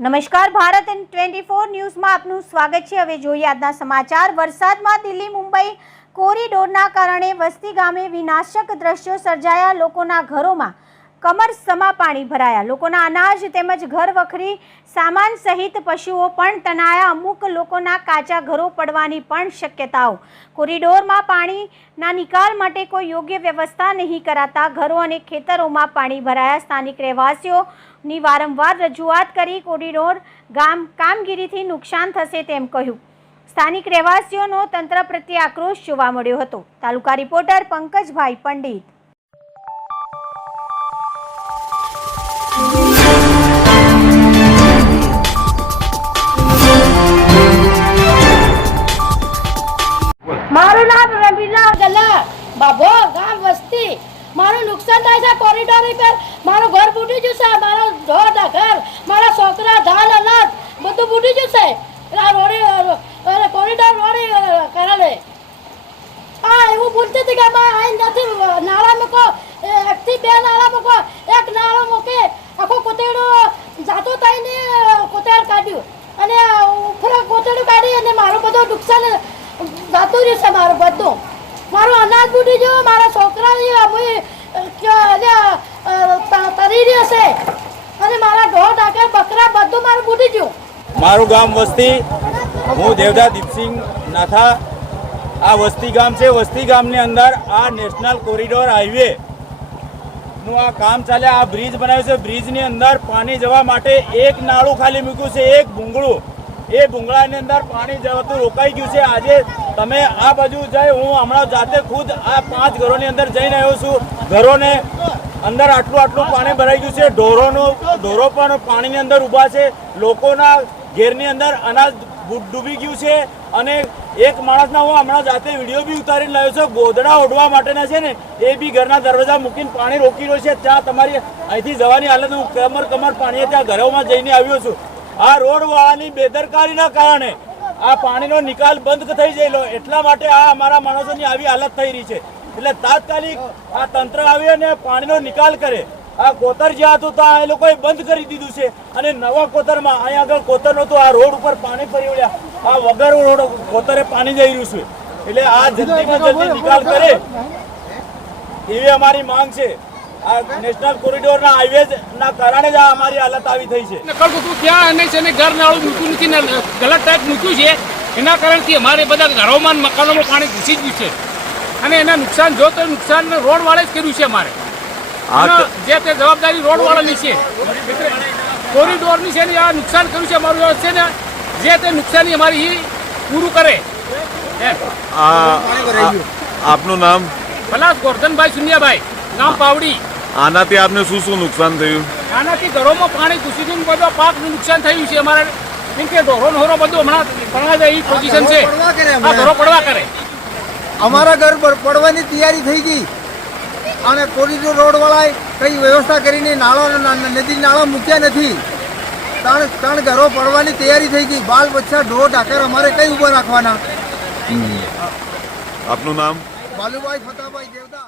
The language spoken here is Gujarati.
નમસ્કાર, ભારત 24 ન્યૂઝમાં આપનું સ્વાગત છે। હવે જોઈએ આજના સમાચાર। વરસાદમાં દિલ્હી મુંબઈ કોરિડોરના કારણે વસ્તી ગામે વિનાશક દ્રશ્યો સર્જાયા। લોકોના ઘરોમાં કમરસમા પાણી ભરાયા। લોકોના અનાજ તેમજ ઘર વખરી સામાન સહિત પશુઓ પણ તણાયા। અમુક લોકોના કાચા ઘરો પડવાની પણ શક્યતાઓ। કોરિડોરમાં પાણીના નિકાલ માટે કોઈ યોગ્ય વ્યવસ્થા નહીં કરાતા ઘરો અને ખેતરોમાં પાણી ભરાયા। સ્થાનિક રહેવાસીઓની વારંવાર રજૂઆત કરી કોરિડોર કામગીરીથી નુકસાન થશે તેમ કહ્યું। સ્થાનિક રહેવાસીઓનો તંત્ર પ્રત્યે આક્રોશ જોવા મળ્યો હતો। તાલુકા રિપોર્ટર પંકજભાઈ પંડિત। મારું નામ રમીલા ગલા બાબો ગામ વસ્તી। મારું નુકસાન થાય છે કોરિડોર પર। મારું ઘર બૂટી જશે, મારો ઢોર ઘર, મારા છોકરા ધાન અનાજ બધું બૂટી જશે કોરિડોર રોડ કારણે। હા, એવું બોલતી હતી કે આઈ નથી નાળા મૂકો, એકથી બે નાળા મૂકો, એક નાળો મૂકે આખું કોતેડું જાતો થઈને કોતેડ કાઢ્યું અને ઉપર કોતેડું કાઢી અને મારું બધું નુકસાન જાતું રહેશે। મારું બધું મારું અનાજ બૂટી ગયું, મારા છોકરા તરી રહેશે અને મારા ઢોર ઢાકર બકરા બધું મારું બૂટી ગયું। મારું ગામ વસ્તી, હું દેવદા દીપસિંહ નાથા। આ વસ્તી ગામ છે। વસ્તી ગામની અંદર આ નેશનલ કોરિડોર હાઈવે નું આ કામ ચાલે। આ બ્રિજ બનાવ્યો છે। બ્રિજની અંદર પાણી જવા માટે એક નાળું ખાલી મૂક્યું છે, એક ભૂંગળું। એ ભૂંગળાની અંદર પાણી જવાતું રોકાઈ ગયું છે। આજે તમે આ બાજુ જાય, હું હમણાં જાતે ખુદ આ 5 ઘરોની અંદર જઈને આવ્યો છું। ઘરોને અંદર આટલું પાણી ભરાઈ ગયું છે। ઢોરો પણ પાણીની અંદર ઊભા છે। લોકોના ઘેરની અંદર અનાજ ડૂબી ગયું છે અને એક માણસના હું હમણાં જાતે વિડીયો બી ઉતારીને લાવ્યો છું। ગોદડા ઓઢવા માટેના છે ને, એ બી ઘરના દરવાજા મૂકીને પાણી રોકી રહ્યો છે। ત્યાં તમારી અહીંથી જવાની હાલત, હું કમર પાણીએ ત્યાં ઘરોમાં જઈને આવ્યો છું। આ રોડવાળાની બેદરકારીના કારણે આ પાણીનો નિકાલ બંધ થઈ ગયેલો, એટલા માટે આ અમારા માણસોની આવી હાલત થઈ રહી છે। એટલે તાત્કાલિક આ તંત્ર આવી અને પાણીનો નિકાલ કરે। આ કોતર જ્યાં હતું ત્યાં એ લોકોએ બંધ કરી દીધું છે અને નવા કોતરમાં અહીંયા આગળ કોતર નહોતું, આ રોડ ઉપર પાણી ફરી વળ્યા। આ વગર રોડ કોતરે પાણી જઈ રહ્યું છે। એટલે આ જલ્દીમાં જલ્દી નિકાલ કરે એવી અમારી માંગ છે। આ નેશનલ કોરિડોરના હાઈવે ના કારણે જ આ અમારી હાલત આવી થઈ છે। ત્યાં અને છે ને ઘર નાળું મૂક્યું નથી ને ગલત ટાઈપ મૂક્યું છે, એના કારણથી અમારે બધા ઘરોમાં મકાનોમાં પાણી ઘૂસી ગયું છે અને એના નુકસાન જો તો નુકસાન રોડ વાળે જ કર્યું છે। અમારે જે તે જવાબદારી રોડ વાળાની છે, કોરિડોરની છે ને આ નુકસાન કર્યું છે અમારું છે ને, જે તે નુકસાની અમારી પૂરું કરે। આપનું નામ? પલાસ ગોરધનભાઈ સુનિયાભાઈ, ગામ પાવડી। આનાથી આપને શું નુકસાન થયું? આનાથી ઘરોમાં પાણી ઘૂસી ગયું, બધો પાકનું નુકસાન થયું છે અમારે। કેમ કે ઢોરો બધું હમણાં પડવા જાય એવી પોઝિશન છે, આ ઘરો પડવા કરે। અમારા ઘર પડવાની તૈયારી થઈ ગઈ અને કોરિડોર રોડ વાળાએ કઈ વ્યવસ્થા કરીને નદી નાળા મૂક્યા નથી। ત્રણ ઘરો પડવાની તૈયારી થઈ ગઈ। બાલ બચ્ચા ઢોર ઢાકર અમારે કઈ ઉભા રાખવાના? આપનું નામ? બાલુભાઈ ફતાભાઈ દેવદા।